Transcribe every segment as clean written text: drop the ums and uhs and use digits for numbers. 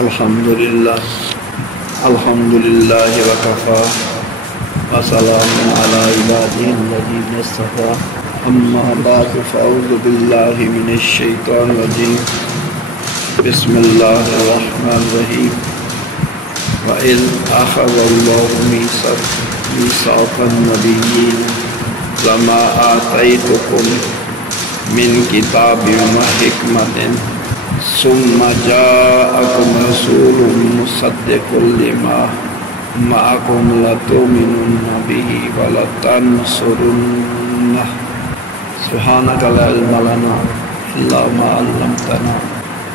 الحمدللہ وکفا وسلام علی عبادہ الذین اصطفیٰ اما بعد فاعوذ باللہ من الشیطان الرجیم بسم اللہ الرحمن الرحیم وَإِذْ أَخَذَ اللَّهُ مِيثَاقَ النَّبِيِّينَ لَمَا آتَيْتُكُم مِّن كِتَابٍ وَحِكْمَةٍ ثُمَّ جَاءَكُمْ رَسُولٌ مُصَدِّقٌ لِّمَا مَعَكُمْ لَتُؤْمِنُنَّ بِهِ وَلَتَنصُرُنَّهُ سُبْحَانَكَ لَا عِلْمَ لَنَا إِلَّا مَا عَلَّمْتَنَا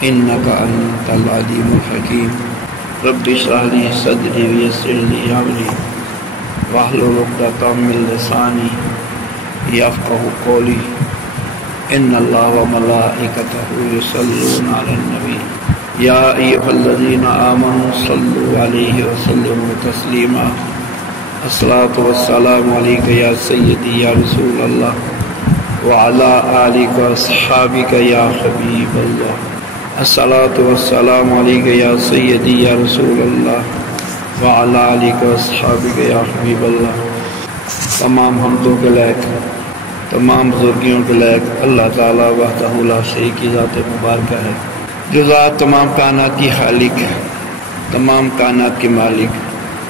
إِنَّكَ أَنتَ الْعَلِيمُ الْحَكِيمُ رب اشرح لي صدري ويسر لي امري واحلل عقدة من لساني يفقهوا قولي ان الله وملائكته يصلون على النبي يا ايها الذين امنوا صلوا عليه وسلموا تسليما الصلاة والسلام عليك يا سيدي يا رسول الله وعلى آلك واصحابك يا حبيب الله الصلاة والسلام علیک یا سیدی یا رسول اللہ وعلی آلک واصحابک یا حبیب اللہ۔ تمام حمدوں کے لائق، تمام بزرگیوں کے لائق اللہ تعالیٰ وحدہ لا شریک کی ذات مبارکہ ہے، جو ذات تمام کائنات کی خالق ہے، تمام کائنات کے مالک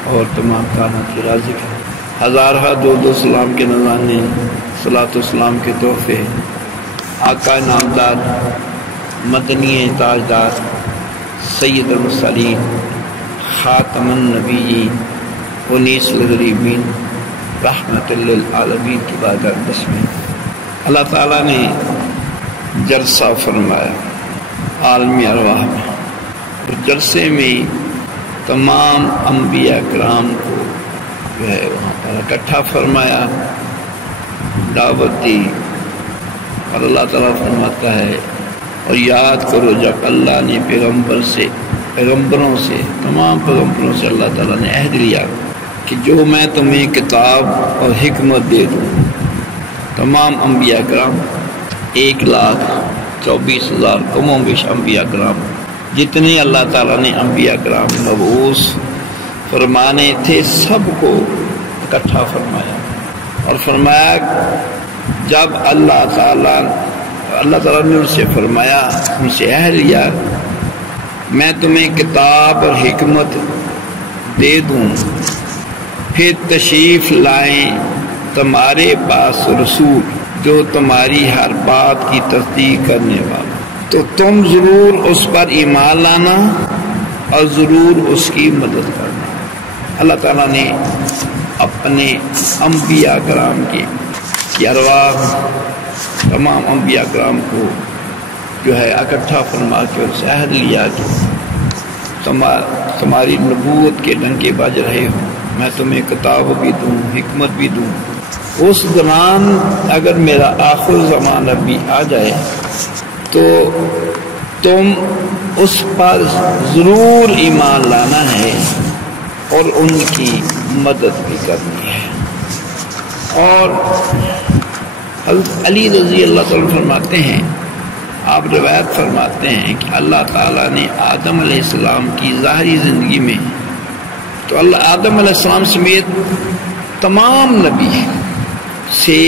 اور تمام کائنات کی رازق ہے۔ ہزارہ درود و سلام کے نذرانے، صلاۃ و سلام کے تحفے آقا نامدار مدنی تاجدار سید المرسلین خاتم النبیین انیس الغریبین رحمت للعالمین کی بارگاہ اقدس میں اللہ تعالیٰ نے جلسہ فرمایا عالمی ارواح میں، اور جلسے میں تمام انبیاء کرام کو جو ہے وہاں پر اکٹھا فرمایا، دعوت دی، اور اللہ تعالیٰ فرماتا ہے اور یاد کرو جب اللہ نے پیغمبروں سے تمام پیغمبروں سے اللہ تعالیٰ نے عہد لیا کہ جو میں تمہیں کتاب اور حکمت دے دوں۔ تمام انبیاء کرام 1,24,000 کم و بیش انبیاء کرام جتنے اللہ تعالیٰ نے انبیاء کرام مبعوث فرمانے تھے سب کو اکٹھا فرمایا، اور فرمایا جب اللہ تعالیٰ نے ان سے فرمایا، ان سے عہد لیا میں تمہیں کتاب اور حکمت دے دوں، پھر تشریف لائیں تمہارے پاس رسول جو تمہاری ہر بات کی تصدیق کرنے والا، تو تم ضرور اس پر ایمان لانا اور ضرور اس کی مدد کرنا۔ اللہ تعالیٰ نے اپنے انبیاء کرام کی ارواح تمام انبیاء کرام کو جو ہے اکٹھا فرما کے ان سے عہد لیا کہ تمہاری نبوت کے ڈنکے بج رہے ہو، میں تمہیں کتاب بھی دوں، حکمت بھی دوں، اس دوران اگر میرا آخر زمانہ بھی آ جائے تو تم اس پر ضرور ایمان لانا ہے اور ان کی مدد بھی کرنی ہے۔ اور حضرت علی رضی اللہ تعالیٰ فرماتے ہیں، آپ روایت فرماتے ہیں کہ اللہ تعالیٰ نے آدم علیہ السلام کی ظاہری زندگی میں تو آدم علیہ السلام سمیت تمام نبی سے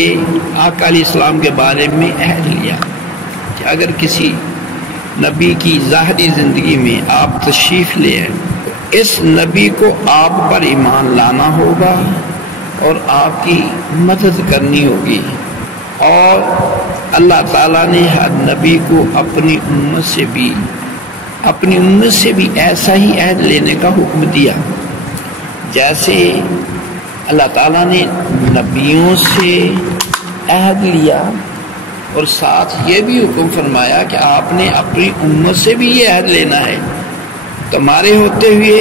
آقا علیہ السلام کے بارے میں عہد لیا کہ اگر کسی نبی کی ظاہری زندگی میں آپ تشریف لے آئیں تو اس نبی کو آپ پر ایمان لانا ہوگا اور آپ کی مدد کرنی ہوگی، اور اللہ تعالیٰ نے ہر نبی کو اپنی امت سے بھی ایسا ہی عہد لینے کا حکم دیا جیسے اللہ تعالیٰ نے نبیوں سے عہد لیا، اور ساتھ یہ بھی حکم فرمایا کہ آپ نے اپنی امت سے بھی یہ عہد لینا ہے، تمہارے ہوتے ہوئے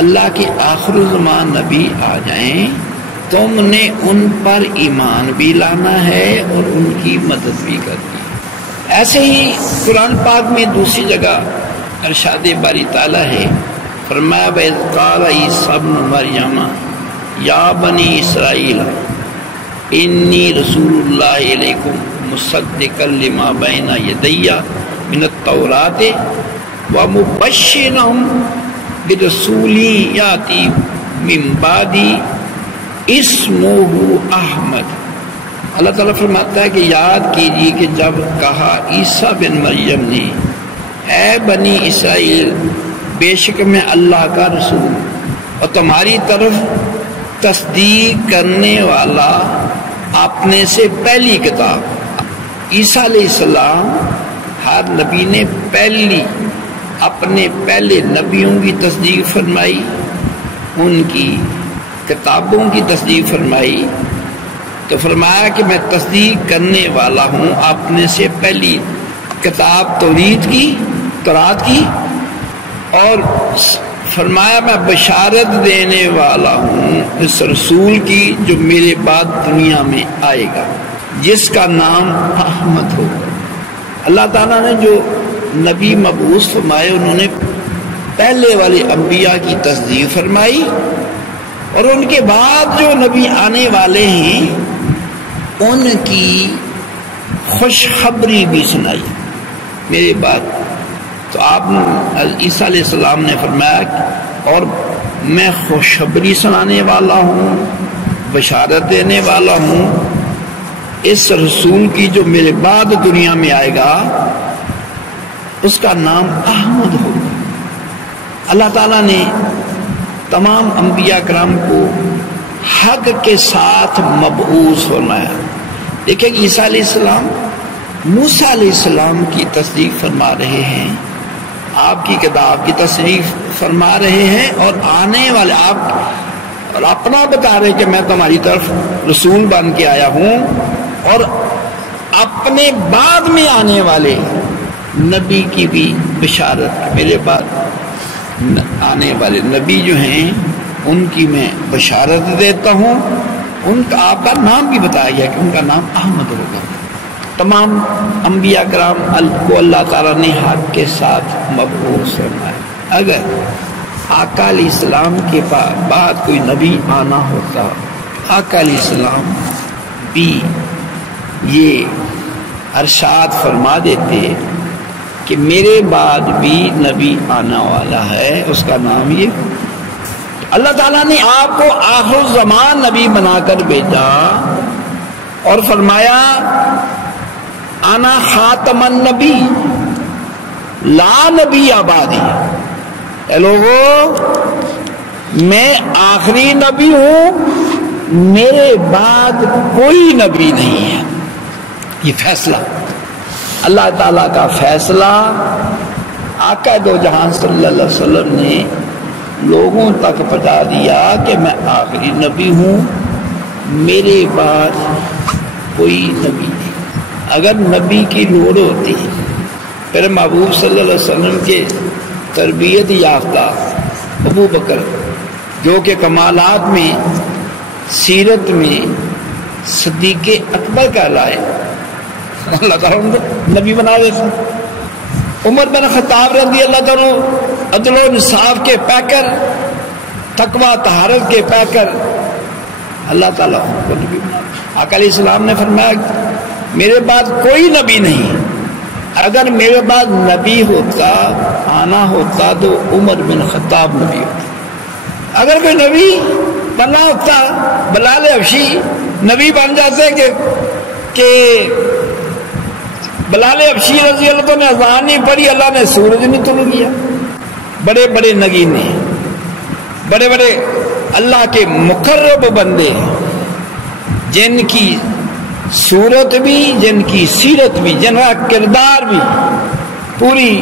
اللہ کے آخر الزمان نبی آ جائیں تم نے ان پر ایمان بھی لانا ہے اور ان کی مدد بھی کرنی ہے۔ ایسے ہی قرآن پاک میں دوسری جگہ ارشاد باری تعالیٰ ہے، فرمایا وَإِذْ قَالَ عِيسَىٰ ابْنُ مَرْيَمَ يَا بَنِي إِسْرَائِيلَ إِنِّي رَسُولُ اللَّهِ إِلَيْكُمْ مُصَدِّقًا لِمَا بَيْنَ يَدَيَّ مِنَ التَّوْرَاةِ وَمُبَشِّرًا بِرَسُولٍ يَأْتِي مِن بَعْدِهِ اسمہ احمد۔ اللہ تعالیٰ فرماتا ہے کہ یاد کیجیے کہ جب کہا عیسیٰ بن مریم نے اے بنی اسرائیل بے شک میں اللہ کا رسول اور تمہاری طرف تصدیق کرنے والا اپنے سے پہلی کتاب۔ عیسیٰ علیہ السلام ہر نبی نے اپنے پہلے نبیوں کی تصدیق فرمائی، ان کی کتابوں کی تصدیق فرمائی، تو فرمایا کہ میں تصدیق کرنے والا ہوں اپنے سے پہلی کتاب تورات کی، اور فرمایا میں بشارت دینے والا ہوں اس رسول کی جو میرے بعد دنیا میں آئے گا، جس کا نام احمد ہوگا۔ اللہ تعالیٰ نے جو نبی مبعوث فرمائے انہوں نے پہلے والے انبیاء کی تصدیق فرمائی، اور ان کے بعد جو نبی آنے والے ہیں ان کی خوشخبری بھی سنائی میرے بعد۔ تو آپ عیسیٰ علیہ السلام نے فرمایا اور میں خوشخبری سنانے والا ہوں، بشارت دینے والا ہوں اس رسول کی جو میرے بعد دنیا میں آئے گا، اس کا نام احمد ہوگا۔ اللہ تعالیٰ نے تمام انبیاء کرام کو حق کے ساتھ مبعوث فرمایا۔ دیکھیں عیسیٰ علیہ السلام موسیٰ علیہ السلام کی تصدیق فرما رہے ہیں، آپ کی کتاب کی تصدیق فرما رہے ہیں، اور آنے والے آپ اور اپنا بتا رہے کہ میں تمہاری طرف رسول بن کے آیا ہوں، اور اپنے بعد میں آنے والے نبی کی بھی بشارت، میرے بعد آنے والے نبی جو ہیں ان کی میں بشارت دیتا ہوں۔ ان کا آپ کا نام بھی بتایا گیا کہ ان کا نام احمد ہوگا۔ تمام انبیاء کرام کو اللہ تعالیٰ نے حق کے ساتھ مبعوث فرمایا۔ اگر آقا علیہ السلام کے بعد کوئی نبی آنا ہوتا، آقا علیہ السلام بھی یہ ارشاد فرما دیتے کہ میرے بعد بھی نبی آنا والا ہے، اس کا نام یہ۔ اللہ تعالیٰ نے آپ کو آخر الزمان نبی بنا کر بھیجا اور فرمایا انا خاتم النبی لا نبی آبادی، اے لوگو میں آخری نبی ہوں، میرے بعد کوئی نبی نہیں ہے۔ یہ فیصلہ اللہ تعالیٰ کا فیصلہ آقا دو جہان صلی اللہ علیہ وسلم نے لوگوں تک پہنچا دیا کہ میں آخری نبی ہوں، میرے بعد کوئی نبی نہیں۔ اگر نبی کی لوڑ ہوتی پھر محبوب صلی اللہ علیہ وسلم کے تربیت یافتہ ابو بکر جو کہ کمالات میں سیرت میں صدیق اکبر کہلائے، اللہ تعالیٰ ان کو نبی بنا دیتا۔ عمر بن خطاب رضی اللہ تعالیٰ عدل و انصاف کے پیکر، تقوی طہارت کے پیکر، اللہ تعالیٰ ان کو نبی بنا دیتا۔ آقا علیہ السلام نے فرمایا میرے بعد کوئی نبی نہیں، اگر میرے بعد نبی ہوتا آنا ہوتا تو عمر بن خطاب نبی ہوتا۔ اگر کوئی نبی بننا ہوتا بلال حبشی نبی بن جاتے کہ بلال حبشی رضی اللہ عنہ نے اذان نہیں پڑھی، اللہ نے سورج نہیں طلوع کیا۔ بڑے بڑے نگینے، بڑے بڑے اللہ کے مقرب بندے، جن کی صورت بھی، جن کی سیرت بھی، جن کا کردار بھی پوری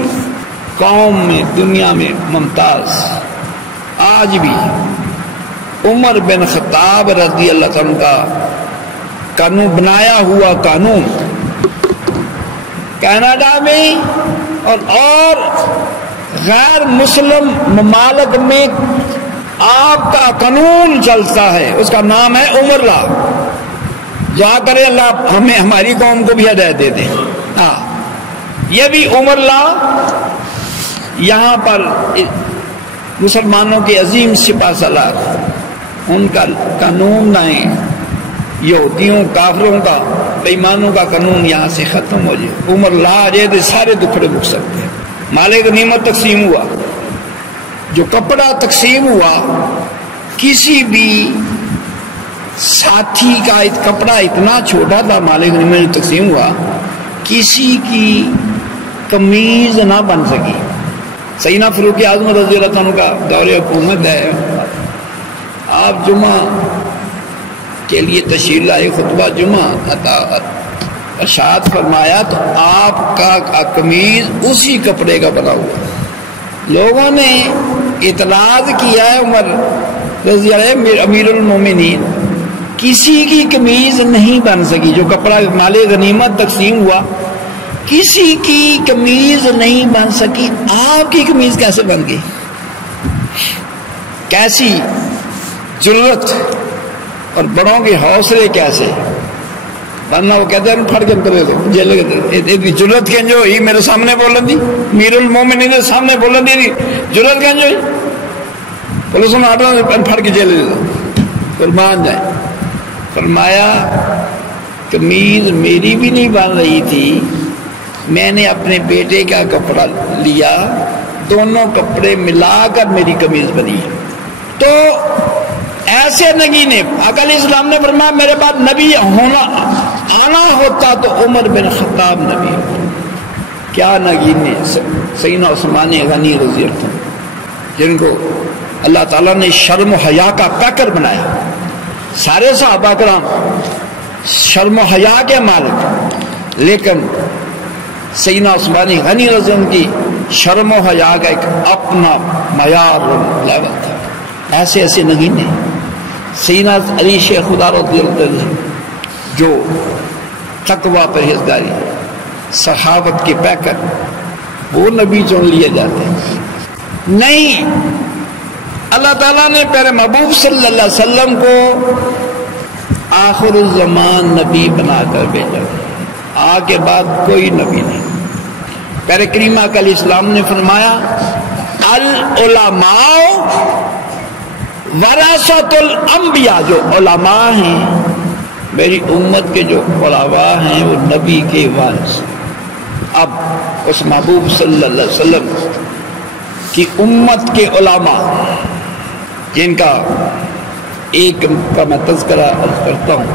قوم میں دنیا میں ممتاز، آج بھی عمر بن خطاب رضی اللہ عنہ کا قانون بنایا ہوا قانون کینیڈا میں اور غیر مسلم ممالک میں آپ کا قانون چلتا ہے، اس کا نام ہے عمر لا۔ دعا کرے اللہ ہمیں ہماری قوم کو بھی ہدایت دے دے۔ یہ بھی عمر لا یہاں پر مسلمانوں کے عظیم سپاہ سالار ان کا قانون لائیں، یہودیوں کافروں کا بےایمانوں کا قانون یہاں سے ختم ہو جائے، عمر لا آ جائے تو سارے دکھڑے رک سکتے ہیں۔ مال غنیمت تقسیم ہوا، جو کپڑا تقسیم ہوا کسی بھی ساتھی کا کپڑا اتنا چھوٹا تھا، مال غنیمت تقسیم ہوا کسی کی قمیض نہ بن سکی۔ سیدنا فاروق اعظم رضی اللہ عنہ کا دور حکومت ہے، آپ جمعہ کے لیے تشریف لائے، خطبہ جمعہ ارشاد فرمایا تو آپ کا قمیض اسی کپڑے کا بنا ہوا۔ لوگوں نے اعتراض کیا ہے، عمر رضی اللہ عنہ امیر المومنین، کسی کی قمیض نہیں بن سکی، جو کپڑا مال غنیمت تقسیم ہوا کسی کی قمیض نہیں بن سکی، آپ کی قمیض کیسے بن گئی؟ کیسی جرت اور بڑوں کے حوصلے کیسے، ورنہ وہ کہتے ہیں پھڑ کے کرے تو جیل کے جرت کے جو ہی میرے سامنے بولن دی، امیر المومنین کے سامنے بولن دی جرت کے جو ہی پولیس نے آٹو پھڑ کے جیل دے قربان جائیں۔ فرمایا قمیض میری بھی نہیں بن رہی تھی، میں نے اپنے بیٹے کا کپڑا لیا، دونوں کپڑے ملا کر میری قمیض بنی۔ تو ایسے نگینے آقا علیہ السلام نے فرمایا میرے بعد نبی آنا ہوتا تو عمر بن خطاب نبی ہوتا۔ کیا نگینے سیدنا عثمان غنی رضی اللہ عنہ، جن کو اللہ تعالیٰ نے شرم و حیا کا پیکر بنایا۔ سارے صحابہ کرام شرم و حیا کے مالک، لیکن سیدنا عثمان غنی رضی اللہ عنہ کی شرم و حیا کا ایک اپنا معیار لیول تھا۔ ایسے ایسے نگینے سیدنا علی شیخ خدا رضی اللہ عنہ جو تقوی پرہیزگاری صحابت کے پیکر، وہ نبی چن لیے جاتے ہیں؟ نہیں، اللہ تعالیٰ نے پیارے محبوب صلی اللہ علیہ وسلم کو آخر الزمان نبی بنا کر بھیجا، آج کے بعد کوئی نبی نہیں۔ پیارے کریم آقا علیہ السلام نے فرمایا العلماء ورثۃ الانبیاء، جو علماء ہیں میری امت کے جو علماء ہیں وہ نبی کے وارث۔ اب اس محبوب صلی اللہ علیہ وسلم کی امت کے علماء جن کا ایک کا میں تذکرہ کرتا ہوں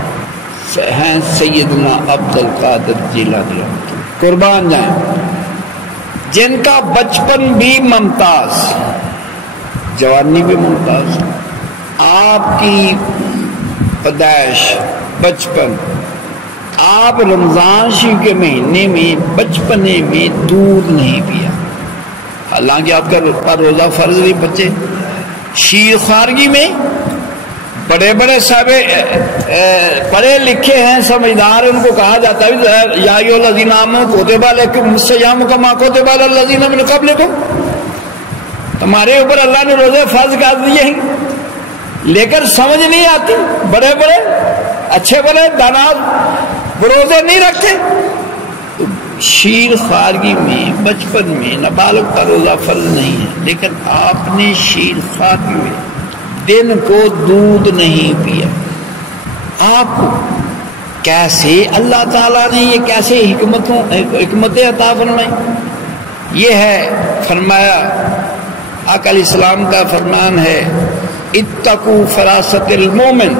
ہیں سیدنا عبد القادر جیلانی قربان جائیں، جن کا بچپن بھی ممتاز، جوانی بھی ممتاز، آپ کی پیدائش بچپن، آپ رمضان شریف کے مہینے میں بچپنے میں دودھ نہیں پیا، حالانکہ آپ کا روزہ فرض نہیں بچے، شیر خوارگی میں بڑے بڑے صاحب پڑھے لکھے ہیں سمجھدار، ان کو کہا جاتا ہے یا ایھا الذین آمنوا کتب علیکم الصیام کما کتب علی الذین من قبلکم، تمہارے اوپر اللہ نے روزے فرض کر دیے ہیں، لیکن سمجھ نہیں آتی، بڑے بڑے اچھے بڑے دانات وہ روزے نہیں رکھتے۔ شیر خوارگی میں بچپن میں نابالغ کا روزہ فرض نہیں ہے، لیکن آپ نے شیر خوارگی میں دن کو دودھ نہیں پیا۔ آپ کو کیسے اللہ تعالیٰ نے یہ کیسے حکمتیں عطا فرمائی؟ یہ ہے فرمایا آقا علیہ السلام کا فرمان ہے اتقوا فراست المومن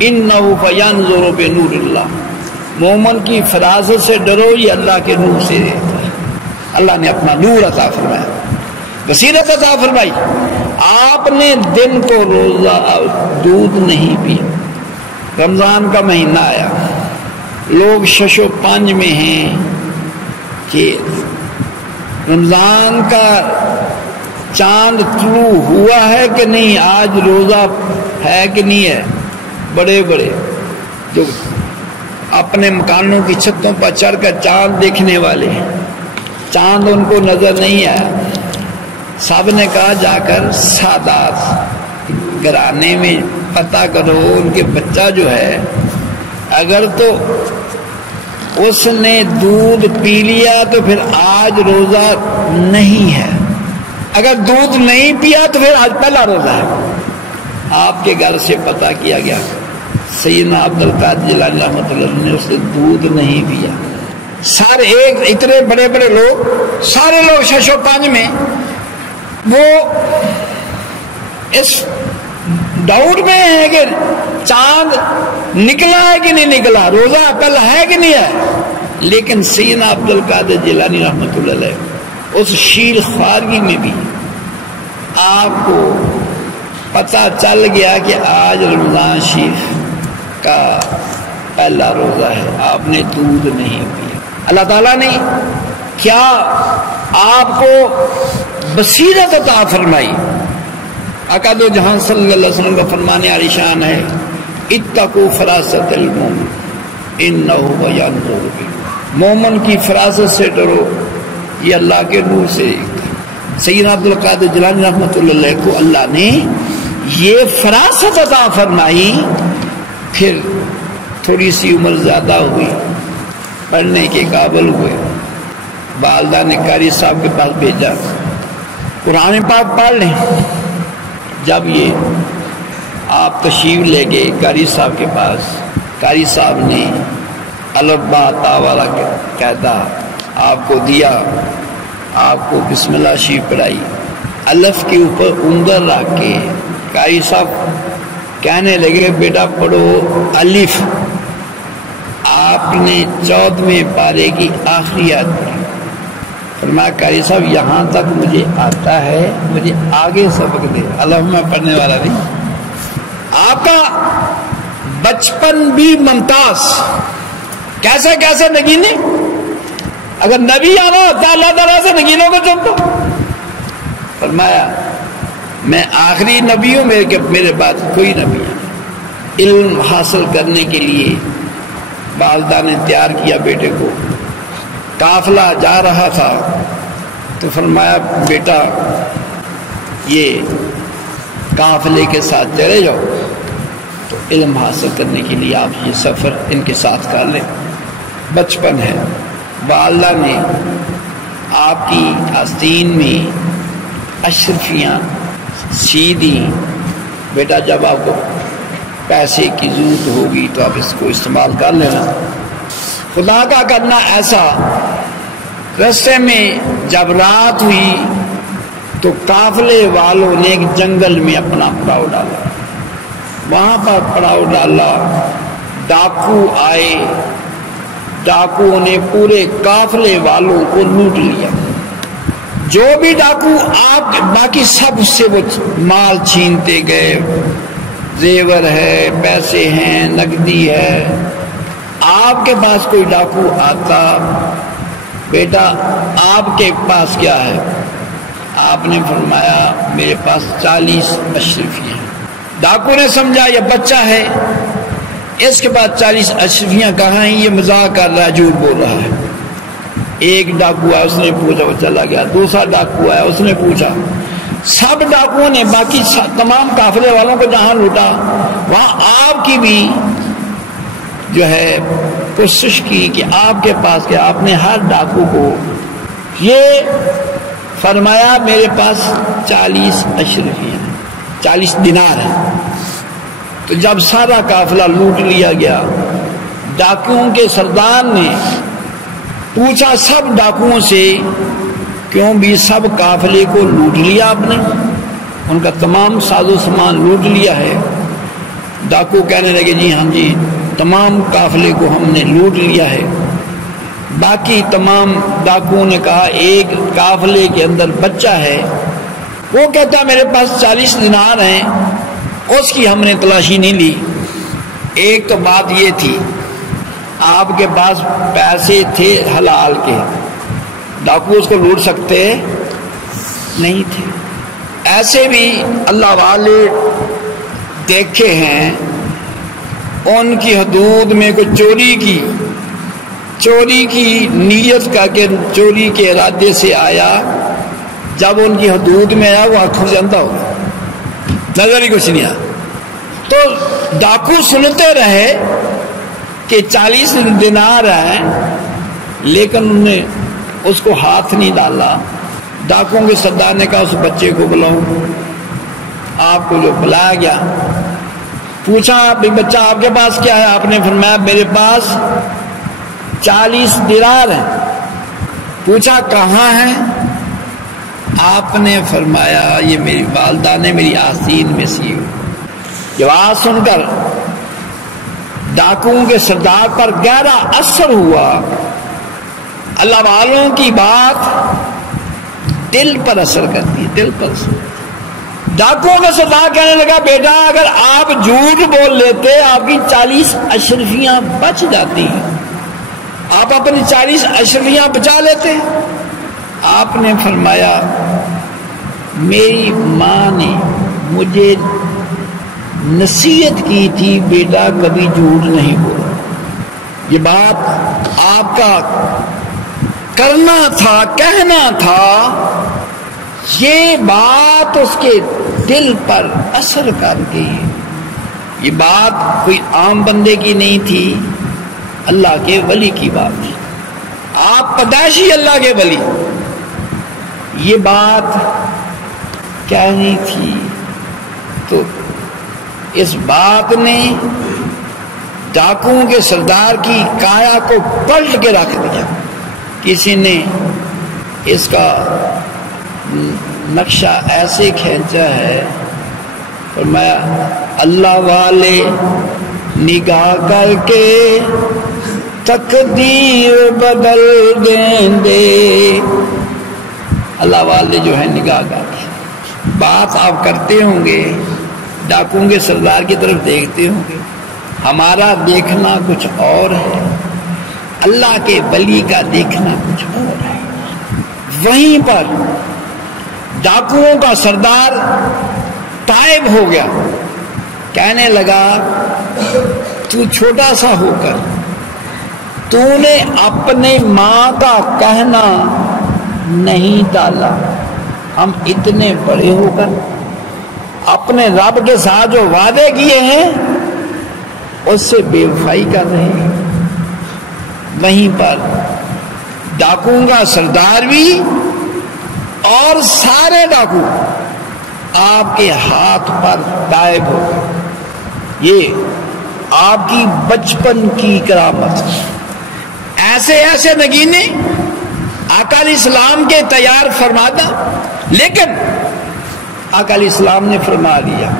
انہ فینظر بنور اللہ، مومن کی فراست سے ڈرو، یہ اللہ کے نور سے دیتا ہے۔ اللہ نے اپنا نور عطا فرمایا، بصیرت عطا فرمائی۔ آپ نے دن کو روزہ دودھ نہیں پیا، رمضان کا مہینہ آیا، لوگ شش و پنج میں ہیں کہ رمضان کا چاند طلوع ہوا ہے کہ نہیں، آج روزہ ہے کہ نہیں ہے، بڑے بڑے جو اپنے مکانوں کی چھتوں پر چڑھ کر چاند دیکھنے والے ہیں، چاند ان کو نظر نہیں آیا، سب نے کہا جا کر سادات گھرانے میں پتہ کرو ان کے بچہ جو ہے اگر تو اس نے دودھ پی لیا تو پھر آج روزہ نہیں ہے، اگر دودھ نہیں پیا تو پھر آج پہلا روزہ ہے۔ آپ کے گھر سے پتہ کیا گیا، سیدنا عبد القادر جیلانی رحمۃ اللہ نے اس نے دودھ نہیں پیا، سارے ایک اتنے بڑے بڑے لوگ، سارے لوگ 605 میں، وہ اس ڈاؤٹ میں ہے کہ چاند نکلا ہے کہ نہیں نکلا، روزہ پہلا ہے کہ نہیں ہے، لیکن سیدنا عبد القادر جیلانی رحمۃ اللہ علیہ اس شیر خواریی میں بھی آپ کو پتہ چل گیا کہ آج رمضان شریف کا پہلا روزہ ہے، آپ نے دودھ نہیں پیا۔ اللہ تعالیٰ نے کیا آپ کو بصیرت عطا فرمائی۔ آقا دو جہاں صلی اللہ علیہ وسلم کا فرمانے عالی شان ہے، اتقوا فراست المومن انہ ینظر بالنور، مومن کی فراست سے ڈرو، یہ اللہ کے نور سے۔ سیدنا عبد القادر جیلانی رحمۃ اللہ علیہ کو اللہ نے یہ فراست عطا فرمائی۔ پھر تھوڑی سی عمر زیادہ ہوئی، پڑھنے کے قابل ہوئے، والدہ نے قاری صاحب کے پاس بھیجا، قرآن پاک پڑھ لیں۔ جب یہ آپ تشریف لے گئے قاری صاحب کے پاس، قاری صاحب نے الف با تا والا قاعدہ آپ کو دیا، آپ کو بسم اللہ شریف پڑھائی، الف کے اوپر انگل رکھ کے قاری صاحب کہنے لگے بیٹا پڑھو الف۔ آپ نے 14ویں پارے کی آخری آیت پڑھی، فرمایا قاری صاحب یہاں تک مجھے آتا ہے، مجھے آگے سبق دے۔ الف میں پڑھنے والا نہیں۔ آپ کا بچپن بھی ممتاز، کیسے کیسے نگینے، اگر نبی آنا ہوتا اللہ تعالیٰ سے نگینوں کو چنتا۔ فرمایا میں آخری نبی ہوں، میرے بعد کوئی نبی ہے۔ علم حاصل کرنے کے لیے والدہ نے تیار کیا بیٹے کو، قافلہ جا رہا تھا تو فرمایا بیٹا یہ قافلے کے ساتھ چلے جاؤ، تو علم حاصل کرنے کے لیے آپ یہ سفر ان کے ساتھ کر لیں۔ بچپن ہے، والدہ نے آپ کی آستین میں اشرفیاں سی دی، بیٹا جب آپ کو پیسے کی ضرورت ہوگی تو آپ اس کو استعمال کر لینا۔ خدا کا کرنا ایسا، رستے میں جب رات ہوئی تو قافلے والوں نے ایک جنگل میں اپنا پڑاؤ ڈالا، وہاں پر پڑاؤ ڈالا، ڈاکو آئے، ڈاکو نے پورے قافلے والوں کو لوٹ لیا۔ جو بھی ڈاکو آپ باقی سب سے وہ مال چھینتے گئے، زیور ہے، پیسے ہیں، نقدی ہے۔ آپ کے پاس کوئی ڈاکو آتا، بیٹا آپ کے پاس کیا ہے؟ آپ نے فرمایا میرے پاس 40 اشرفیاں ہیں۔ ڈاکو نے سمجھا یہ بچہ ہے، اس کے بعد 40 اشرفیاں کہاں ہیں، یہ مذاق کر رہا ہے، جھوٹ بول رہا ہے۔ ایک ڈاکو آیا، اس نے پوچھا، وہ چلا گیا۔ دوسرا ڈاکو آیا، اس نے پوچھا۔ سب ڈاکوؤں نے باقی تمام قافلے والوں کو جہاں لوٹا، وہاں آپ کی بھی جو ہے کوشش کی کہ آپ کے پاس کیا۔ آپ نے ہر ڈاکو کو یہ فرمایا میرے پاس 40 اشرفیاں ہیں، 40 دینار ہیں۔ تو جب سارا قافلہ لوٹ لیا گیا، ڈاکوؤں کے سردار نے پوچھا سب ڈاکوؤں سے، کیوں بھی سب قافلے کو لوٹ لیا آپ نے؟ ان کا تمام ساز و سامان لوٹ لیا ہے۔ ڈاکو کہنے لگے جی ہاں جی، تمام قافلے کو ہم نے لوٹ لیا ہے۔ باقی تمام ڈاکوؤں نے کہا ایک قافلے کے اندر بچہ ہے، وہ کہتا میرے پاس 40 دینار ہیں، اس کی ہم نے تلاشی نہیں لی۔ ایک تو بات یہ تھی آپ کے پاس پیسے تھے حلال کے، ڈاکو اس کو لوٹ سکتے نہیں تھے۔ ایسے بھی اللہ والے دیکھے ہیں، ان کی حدود میں کوئی چوری کی نیت کا کہ چوری کے ارادے سے آیا، جب ان کی حدود میں آیا وہ آنکھوں سے اندھا ہو، نظر ہی کچھ نہیں آیا۔ تو ڈاکو سنتے رہے کہ 40 دینار ہیں، لیکن انہوں نے اس کو ہاتھ نہیں ڈالا۔ ڈاکوؤں کے سردار نے کہا اس بچے کو بلاؤ۔ آپ کو جو بلایا گیا، پوچھا بھائی بچہ آپ کے پاس کیا ہے؟ آپ نے فرمایا میرے پاس 40 دینار ہیں۔ پوچھا کہاں ہیں؟ آپ نے فرمایا یہ میری والدہ نے میری آستین میں سی ہوئی۔ جواب سن کر ڈاکوؤں کے سردار پر گہرا اثر ہوا۔ اللہ والوں کی بات دل پر اثر کرتی ہے، دل پر اثر۔ ڈاکوؤں کا سردار کہنے لگا بیٹا اگر آپ جھوٹ بول لیتے آپ کی 40 اشرفیاں بچ جاتی ہیں، آپ اپنی 40 اشرفیاں بچا لیتے۔ آپ نے فرمایا میری ماں نے مجھے نصیحت کی تھی بیٹا کبھی جھوٹ نہیں بولا، یہ بات آپ کا کرنا تھا، کہنا تھا، یہ بات اس کے دل پر اثر کر گئی۔ یہ بات کوئی عام بندے کی نہیں تھی، اللہ کے ولی کی بات تھی، آپ پیدائشی اللہ کے ولی، یہ بات کہنی تھی۔ تو اس بات نے ڈاکوؤں کے سردار کی کایا کو پلٹ کے رکھ دیا۔ کسی نے اس کا نقشہ ایسے کھینچا ہے، فرمایا اللہ والے نگاہ کر کے تقدیر بدل دیں دے۔ اللہ والے جو ہے نگاہ کر کے بات آپ کرتے ہوں گے، ڈاکوؤں کے سردار کی طرف دیکھتے ہوں گے، ہمارا دیکھنا کچھ اور ہے، اللہ کے ولی کا دیکھنا کچھ اور ہے۔ وہیں پر ڈاکوؤں کا سردار تائب ہو گیا، کہنے لگا تو چھوٹا سا ہو کر تو نے اپنے ماں کا کہنا نہیں ڈالا، ہم اتنے بڑے ہو کر اپنے رب کے ساتھ جو وعدے کیے ہیں اس سے بے وفائی کر رہے ہیں۔ وہیں پر ڈاکوؤں کا سردار بھی اور سارے ڈاکو آپ کے ہاتھ پر تائب ہو گئے۔ یہ آپ کی بچپن کی کرامت۔ ایسے ایسے نگینے آقا علیہ السلام کے تیار فرماتا، لیکن آقا علیہ السلام نے فرما دیا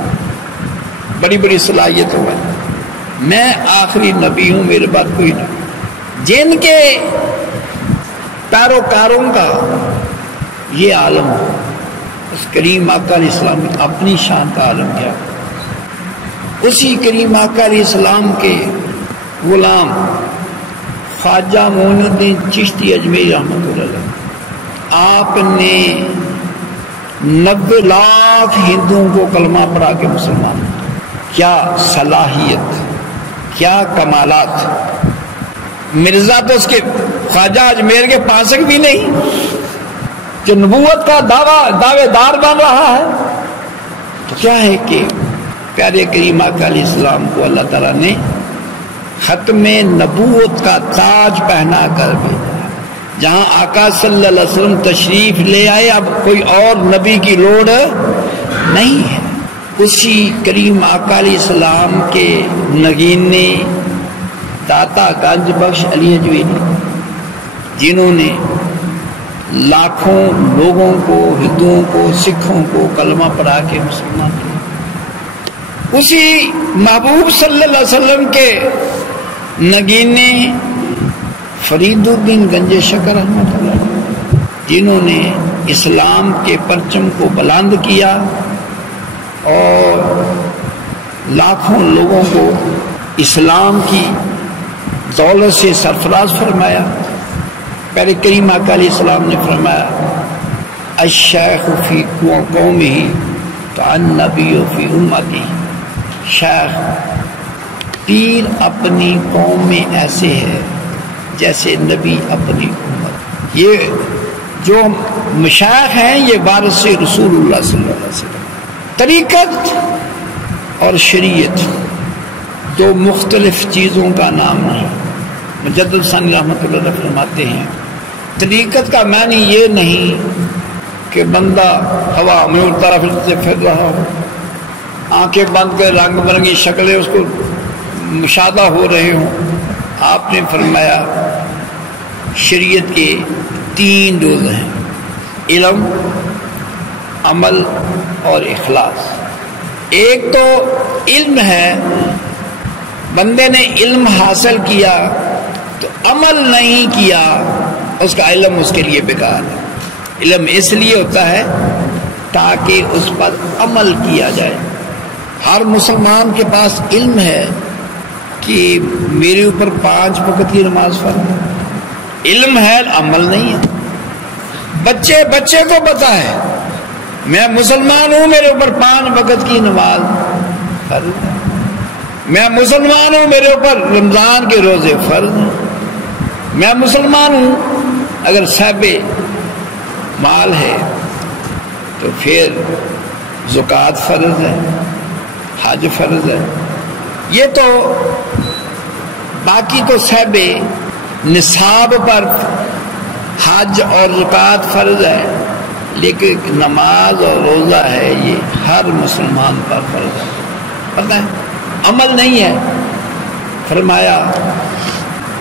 بڑی بڑی صلاحیتوں میں میں آخری نبی ہوں، میرے بعد کوئی نبی۔ جن کے پیروکاروں کا یہ عالم ہو، اس کریم آقا علیہ السلام نے اپنی شان کا عالم کیا۔ اسی کریم آقا علیہ السلام کے غلام خواجہ معین الدین چشتی اجمیری رحمۃ اللہ علیہ، آپ نے 90 لاکھ ہندوؤں کو کلمہ پڑھا کے مسلمان۔ کیا صلاحیت، کیا کمالات! مرزا تو اس کے خواجہ اجمیر کے پاسک بھی نہیں کہ نبوت کا دعوے دار بن رہا ہے، تو کیا ہے کہ پیارے کریم آقا علیہ السلام کو اللہ تعالیٰ نے ختم نبوت کا تاج پہنا کر بھیجا۔ جہاں آقا صلی اللہ علیہ وسلم تشریف لے آئے اب کوئی اور نبی کی لوڑ نہیں ہے۔ اسی کریم آقا علیہ السلام کے نگینے داتا گنج بخش علی اجمیری، جنہوں نے لاکھوں لوگوں کو، ہندوؤں کو، سکھوں کو کلمہ پڑھا کے مسلمان کیا۔ اسی محبوب صلی اللہ علیہ وسلم کے نگینے فرید الدین گنج شکر رحمۃ اللہ، جنہوں نے اسلام کے پرچم کو بلند کیا اور لاکھوں لوگوں کو اسلام کی دولت سے سرفراز فرمایا۔ پہلے کریم آقا علیہ السلام نے فرمایا الشیخ فی قومہ کالنبی فی امتہ، شیخ پیر اپنی قوم میں ایسے ہے جیسے نبی اپنی امت۔ یہ جو مشائخ ہیں یہ وارث رسول اللہ صلی اللہ علیہ وسلم۔ طریقت اور شریعت دو مختلف چیزوں کا نام نہیں۔ مجدد ثانی رحمۃ اللہ علیہ فرماتے ہیں طریقت کا معنی یہ نہیں کہ بندہ ہوا میں اڑتا پھر رہا ہو، آنکھیں بند کر رنگ برنگی شکلیں اس کو مشاہدہ ہو رہے ہوں، آپ نے فرمایا شریعت کے 3 روز ہیں، علم، عمل اور اخلاص۔ ایک تو علم ہے، بندے نے علم حاصل کیا تو عمل نہیں کیا، اس کا علم اس کے لیے بیکار ہے۔ علم اس لیے ہوتا ہے تاکہ اس پر عمل کیا جائے۔ ہر مسلمان کے پاس علم ہے کہ میرے اوپر 5 وقت کی نماز فرض ہے، علم ہے، عمل نہیں ہے۔ بچے کو پتا ہے میں مسلمان ہوں، میرے اوپر 5 وقت کی نماز فرض ہے، میں مسلمان ہوں، میرے اوپر رمضان کے روزے فرض ہیں، میں مسلمان ہوں۔ اگر صاحب مال ہے تو پھر زکوٰۃ فرض ہے، حج فرض ہے۔ یہ تو باقی تو صاحب نصاب پر حج اور زکوٰۃ فرض ہے، لیکن نماز اور روزہ ہے یہ ہر مسلمان پر فرض ہے۔ پتہ ہے عمل نہیں ہے۔ فرمایا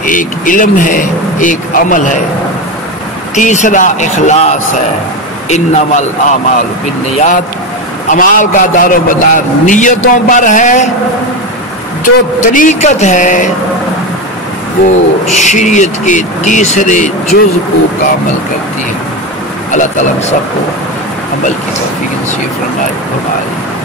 ایک علم ہے، ایک عمل ہے، تیسرا اخلاص ہے۔ انما الاعمال بالنیات، اعمال کا دار و مدار نیتوں پر ہے۔ جو طریقت ہے وہ شریعت کے تیسرے جز کو کامل کرتی ہے۔ اللہ تعالیٰ ہم سب کو عمل کی توفیق نصیب فرمائے۔